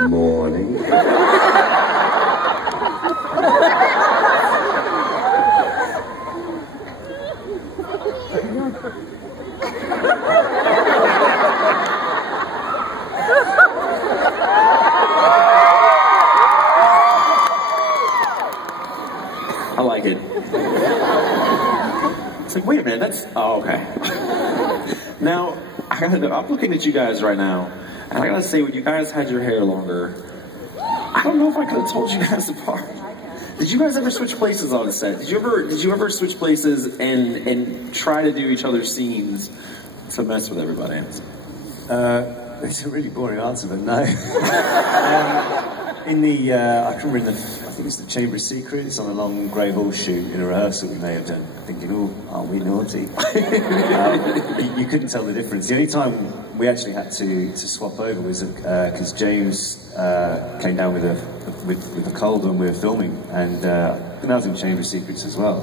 Morning. I like it. It's like, wait a minute, that's... Oh, okay. Now, I'm looking at you guys right now, and I gotta say, when you guys had your hair longer, I don't know if I could have told you guys apart. Did you guys ever switch places on the set? Did you ever switch places and try to do each other's scenes to mess with everybody? It's a really boring answer, but no. In the, I can remember, I think it's the Chamber of Secrets on a long grey horse shoot in a rehearsal we may have done, thinking, oh, aren't we naughty? You couldn't tell the difference. The only time we actually had to swap over was because James came down with a cold when we were filming, and I was in Chamber of Secrets as well.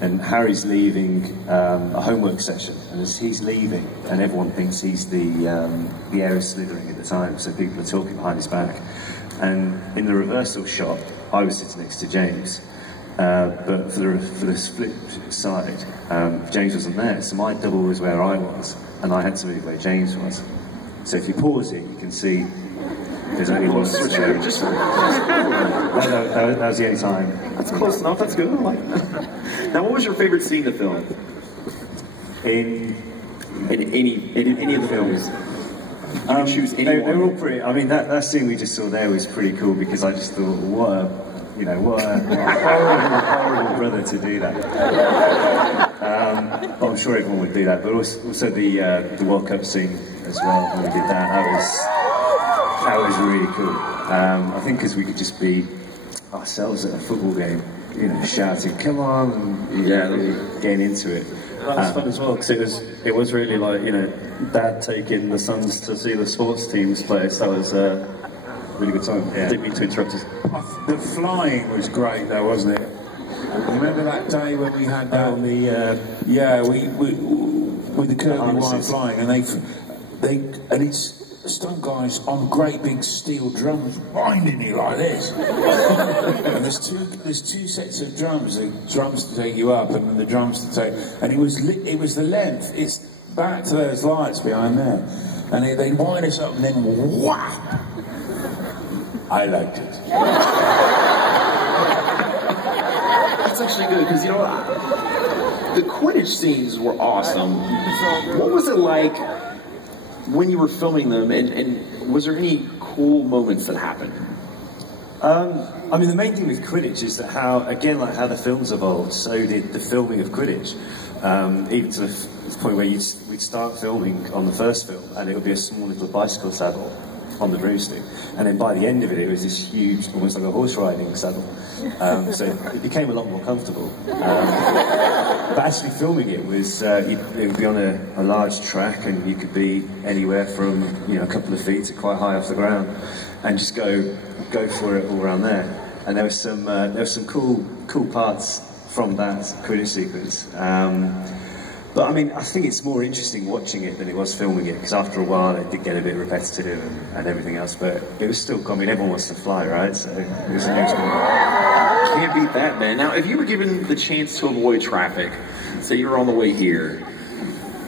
And Harry's leaving a homework session, and as he's leaving, and everyone thinks he's the air is slithering at the time, so people are talking behind his back. And in the reversal shot, I was sitting next to James, but for the flip side, James wasn't there, so my double was where I was, and I had to move where James was. So if you pause it, you can see there's only one switch there. That was the only time. That's close enough, that's good. I like that. Now, what was your favorite scene to film? In any of the films? You can choose any they one. were all pretty. I mean, that scene we just saw there was pretty cool because I just thought, what a horrible brother to do that. I'm sure everyone would do that, but also the World Cup scene as well when we did that. That was really cool. I think because we could just be ourselves at a football game, you know, shouting, "Come on!" and really getting into it. That was fun as well because it was really like, you know, Dad taking the sons to see the sports teams play. So that was a really good time. Yeah. Didn't mean to interrupt you. The flying was great though, wasn't it? Remember that day when we had that? We with the curly wire flying, and it's stunt guys on great big steel drums winding it like this. And there's two sets of drums, the drums to take you up and then the drums to take, and it was the length. It's back to those lights behind there, and they wind us up and then whap. I liked it. That's actually good, because, you know, the Quidditch scenes were awesome. What was it like when you were filming them, and was there any cool moments that happened? I mean, the main thing with Quidditch is that how the films evolved, so did the filming of Quidditch. Even to the point where we'd start filming on the first film, and it would be a small little bicycle saddle on the broomstick, and then by the end of it, it was this huge, almost like a horse riding saddle. So it became a lot more comfortable. But actually filming it was, it would be on a large track, and you could be anywhere from, you know, a couple of feet to quite high off the ground, and just go for it all around there. And there was some cool parts from that Quidditch sequence. But I mean, I think it's more interesting watching it than it was filming it, because after a while it did get a bit repetitive and everything else, but it was still, I mean, everyone wants to fly, right? So it was a new experience. Can't beat that, man. Now, if you were given the chance to avoid traffic, say you were on the way here,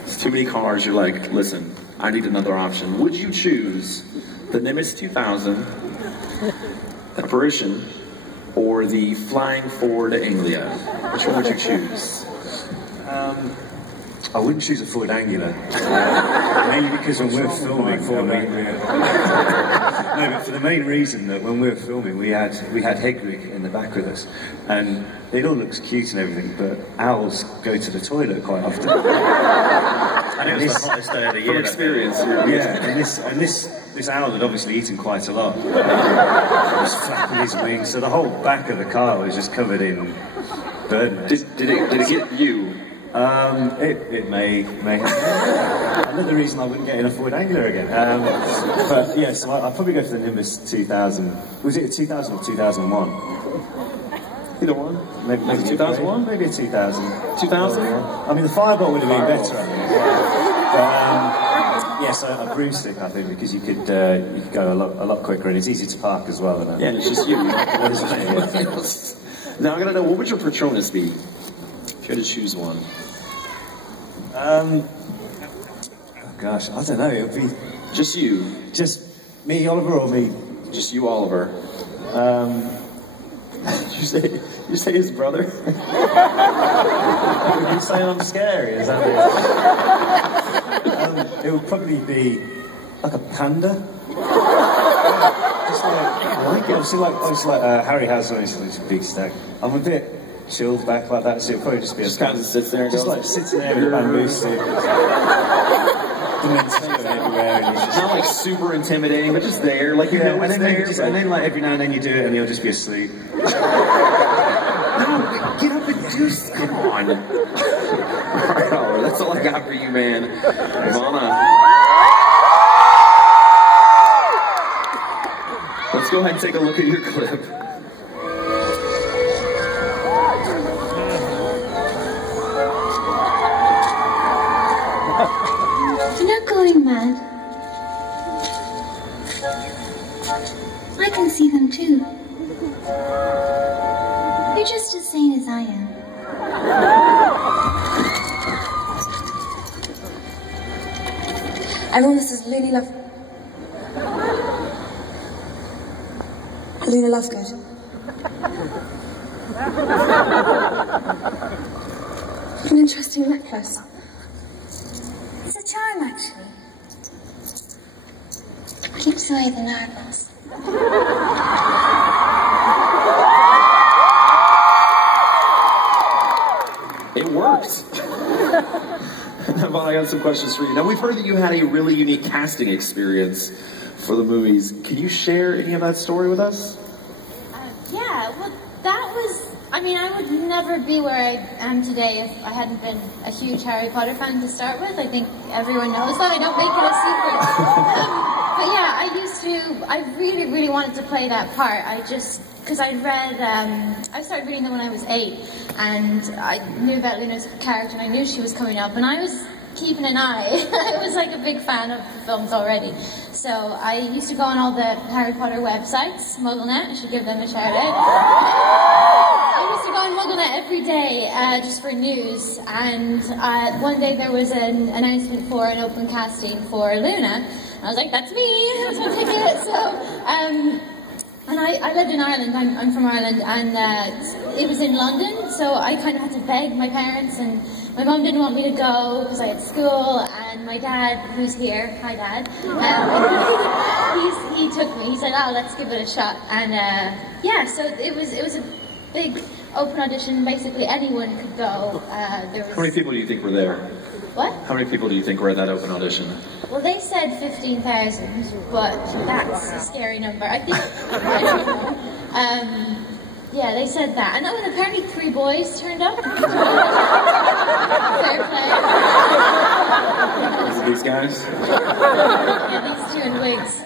it's too many cars, you're like, listen, I need another option. Would you choose the Nimitz 2000, Apparition, or the Flying Ford Anglia? Which one would you choose? I wouldn't choose a Ford Anglia, mainly because when we're filming, no, but for the main reason that when we were filming, we had Hedwig in the back with us, and it all looks cute and everything, but owls go to the toilet quite often. And it was the hottest day of the year. From experience. Yeah, and this owl had obviously eaten quite a lot. He was flapping his wings, so the whole back of the car was just covered in bird nest. Did it get you? It may have. Another reason I wouldn't get in a Ford Anglia again. But yeah, so I'd probably go for the Nimbus 2000. Was it a 2000 or 2001? Either one. Maybe 2001? Maybe a 2000. 2000? I mean, the Fireball would have been better, I think. But Yes, a broomstick, I think, because you could go a lot quicker, and it's easy to park as well. Yeah, and it's just you. That is true, yeah. Now I gotta know, what would your Patronus be? If you had to choose one. Oh gosh, I don't know. It would be Just you. just me, Oliver, or me. Just you, Oliver. Did you say his brother? Would you say I'm scary? Is that it? It would probably be like a panda. Just like, I like it. Obviously like Harry has on his big stack. I'm a bit chilled back like that, so it'd probably just be Just kind of sits there and just goes, like sitting there with a bamboo stick. Dementia everywhere, and he's just not like super intimidating, but just there, like you know and it's then, there. and then like every now and then you do it, and he'll just be asleep. No, get up and do something. Come on. Alright, Oliver, that's all I got for you, man. Ivana. Let's go ahead and take a look at your clip. You're not going mad. I can see them too. You're just as sane as I am. Everyone, this is Luna Lovegood. An interesting necklace. It's a charm, actually. Keeps away the narwhals. It worked. Ivana, I got some questions for you. Now, we've heard that you had a really unique casting experience for the movies. Can you share any of that story with us? Yeah, well, that was, I mean, I would never be where I am today if I hadn't been a huge Harry Potter fan to start with. I think everyone knows that. I don't make it a secret. But yeah, I really, really wanted to play that part. Because I'd read, I started reading them when I was 8, and I knew about Luna's character, and I knew she was coming up, and I was keeping an eye. I was like a big fan of the films already. So I used to go on all the Harry Potter websites, MuggleNet, I should give them a shout out. I used to go on MuggleNet every day just for news, and one day there was an announcement for an open casting for Luna. I was like, that's me, that's my ticket. So, and I lived in Ireland, I'm from Ireland, and it was in London, so I kind of had to beg my parents, and my mum didn't want me to go because I had school, and my dad, who's here, hi Dad, he took me, he said, oh, let's give it a shot, and yeah, so it was a big open audition, basically anyone could go. There was... How many people do you think were there? What? How many people do you think were at that open audition? Well, they said 15,000, but that's a scary number. I think, I don't know. Yeah, they said that. And apparently 3 boys turned up. Fair play. Is it these guys? Yeah, these 2 in wigs.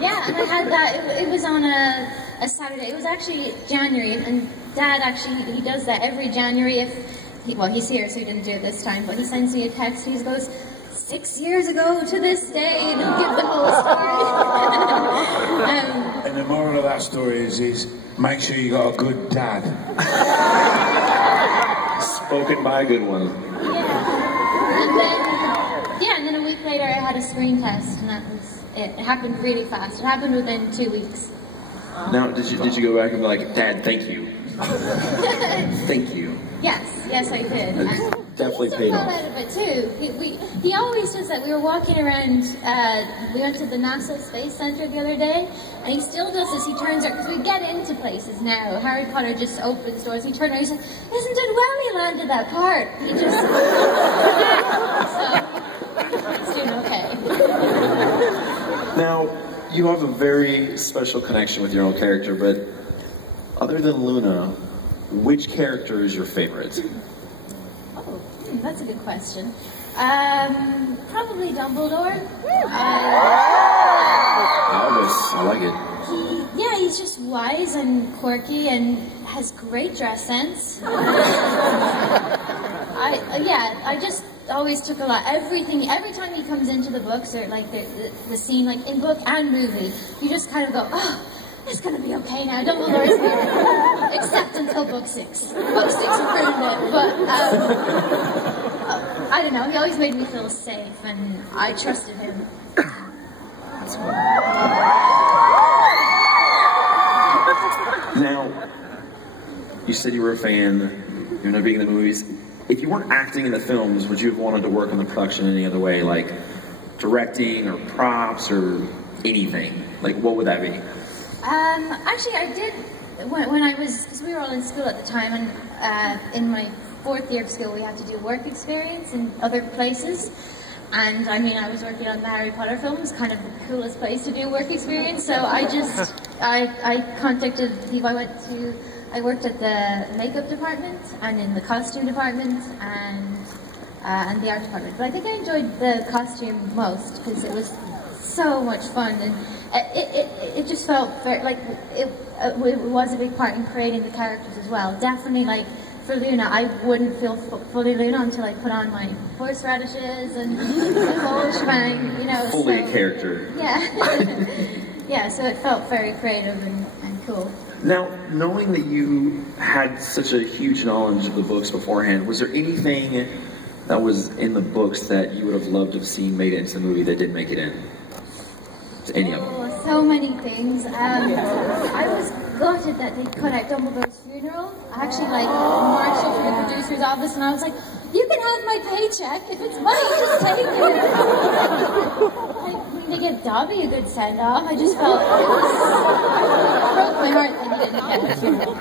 Yeah, and I had that. It was on a Saturday. It was actually January, and Dad actually, he does that every January. Well, he's here, so he didn't do it this time, but he sends me a text. He goes, 6 years ago to this day, and he'll give the whole story. And the moral of that story is make sure you got a good dad. Spoken by a good one. Yeah, and then a week later I had a screen test, and that was it. It happened really fast. It happened within 2 weeks. Now, did you go back and be like, Dad, thank you? Thank you. Yes, I did. Definitely paid off. Out of it too. He always does that. We were walking around. We went to the NASA Space Center the other day, and he still does this. He turns around because we get into places now. Harry Potter just opens doors. He turned around. He said, "Isn't it well he landed that part?" He just so he's doing okay. Now, you have a very special connection with your own character, but other than Luna, which character is your favorite? That's a good question. Probably Dumbledore. Albus, I like it. He's just wise and quirky and has great dress sense. always took a lot. Every time he comes into the books, or like the scene, like in book and movie, you just kind of go, oh, it's gonna be okay now. Dumbledore's here. Except until book 6. Book 6 ruined it, but I don't know. He always made me feel safe, and I trusted him. Now, you said you were a fan, you know, being in the movies. If you weren't acting in the films, would you have wanted to work on the production in any other way, like directing or props or anything? Like, what would that be? Actually, I did, when I was, because we were all in school at the time, and in my 4th year of school we had to do work experience in other places. And I mean, I was working on the Harry Potter films, kind of the coolest place to do work experience. So I just, I contacted people. I worked at the makeup department and in the costume department and the art department. But I think I enjoyed the costume most because it was so much fun, and it just felt very, like it was a big part in creating the characters as well. Definitely, like for Luna, I wouldn't feel fully Luna until I put on my horseradishes and the whole shebang, you know. Fully a character. Yeah. Yeah, so it felt very creative and cool. Now, knowing that you had such a huge knowledge of the books beforehand, was there anything that was in the books that you would have loved to have seen made it into the movie that didn't make it in? Any of them? So many things. I was gutted that they cut out Dumbledore's funeral. I actually marched up to the producer's office and I was like, you can have my paycheck. If it's money, just take it. They give Dobby a good send-off. I just felt it broke my heart that he didn't get the funeral.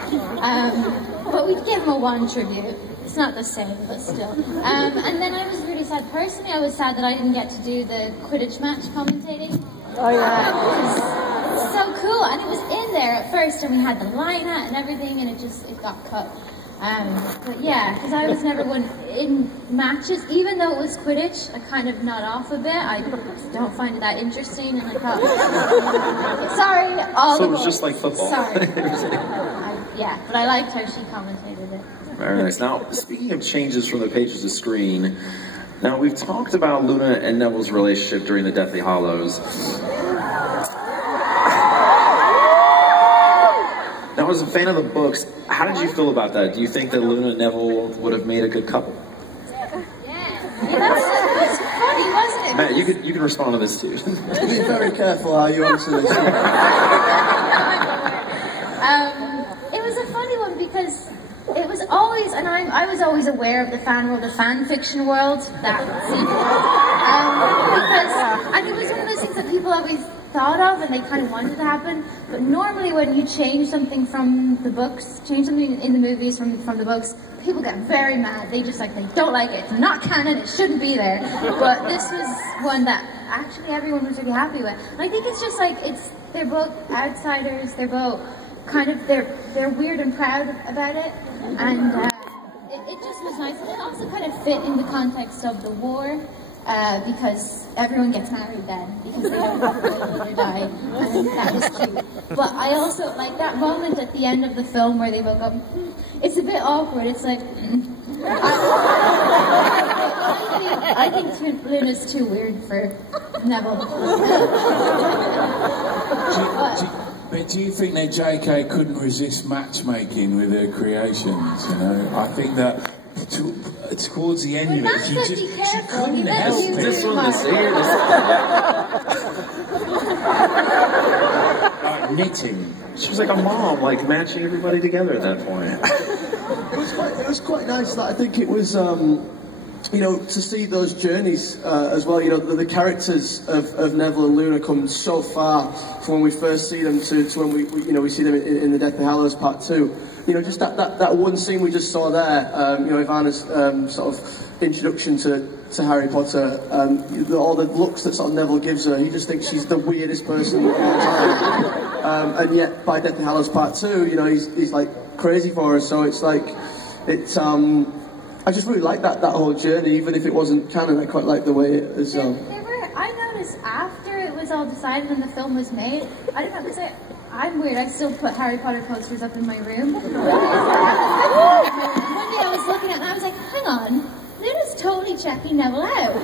But we'd give him a one tribute. It's not the same, but still. And then I was really sad. Personally, I was sad that I didn't get to do the Quidditch match commentating. Oh yeah. It was so cool, and it was in there at first, and we had the line hat and everything, and it got cut. But yeah, because I was never one in matches, even though it was Quidditch, I kind of nod off a bit. I don't find it that interesting, and I thought, sorry, all so the it was boys. just like football. Sorry. Yeah, but I liked how she commentated it. Very nice. Now, speaking of changes from the pages of screen, now we've talked about Luna and Neville's relationship during the Deathly Hallows. Now, as a fan of the books, how did you feel about that? Do you think that Luna and Neville would have made a good couple? Yeah, that's funny, wasn't it? Matt, you can respond to this too. Be very careful how you answer this. It was a funny one because it was always, and I was always aware of the fan world, the fan fiction world, that because it was one of those things that people always thought of and they kind of wanted to happen, but normally when you change something from the books, change something in the movies from the books, people get very mad. They just they don't like it. It's not canon, it shouldn't be there. But this was one that actually everyone was really happy with. And I think it's just they're both outsiders, they're both kind of, they're weird and proud about it, and it just was nice. And it also kind of fit in the context of the war, because everyone gets married then, because they don't want their brother to die, and that was cute. But I also, like that moment at the end of the film where they both go, it's a bit awkward, it's like, I think Luna's too weird for Neville. But do you think that J.K. couldn't resist matchmaking with her creations? You know, I think that towards the end of it, she couldn't help it. This one, knitting. She was like a mom, matching everybody together at that point. It was quite nice. I think it was, to see those journeys as well. You know, the characters of Neville and Luna come so far from when we first see them to when we see them in the Deathly Hallows Part 2. You know, just that one scene we just saw there. Ivana's sort of introduction to Harry Potter. All the looks that sort of Neville gives her. He just thinks she's the weirdest person of all time. And yet, by Deathly Hallows Part 2, he's crazy for her. So it's I just really liked that whole journey, even if it wasn't canon. I quite liked the way it was. I noticed after it was all decided and the film was made, I don't know, because I'm weird, I still put Harry Potter posters up in my room. One day I was looking at it and I was like, hang on, Luna's totally totally checking Neville out.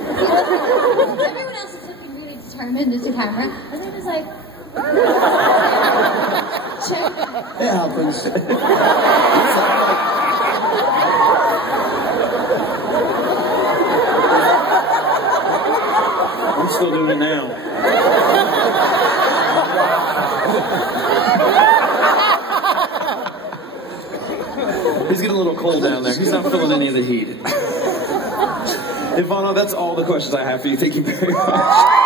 Everyone else is looking really determined at the camera, and then it's like, check. It happens. I'm still doing it now. He's getting a little cold down there. He's not feeling any of the heat. Ivana, that's all the questions I have for you. Thank you very much.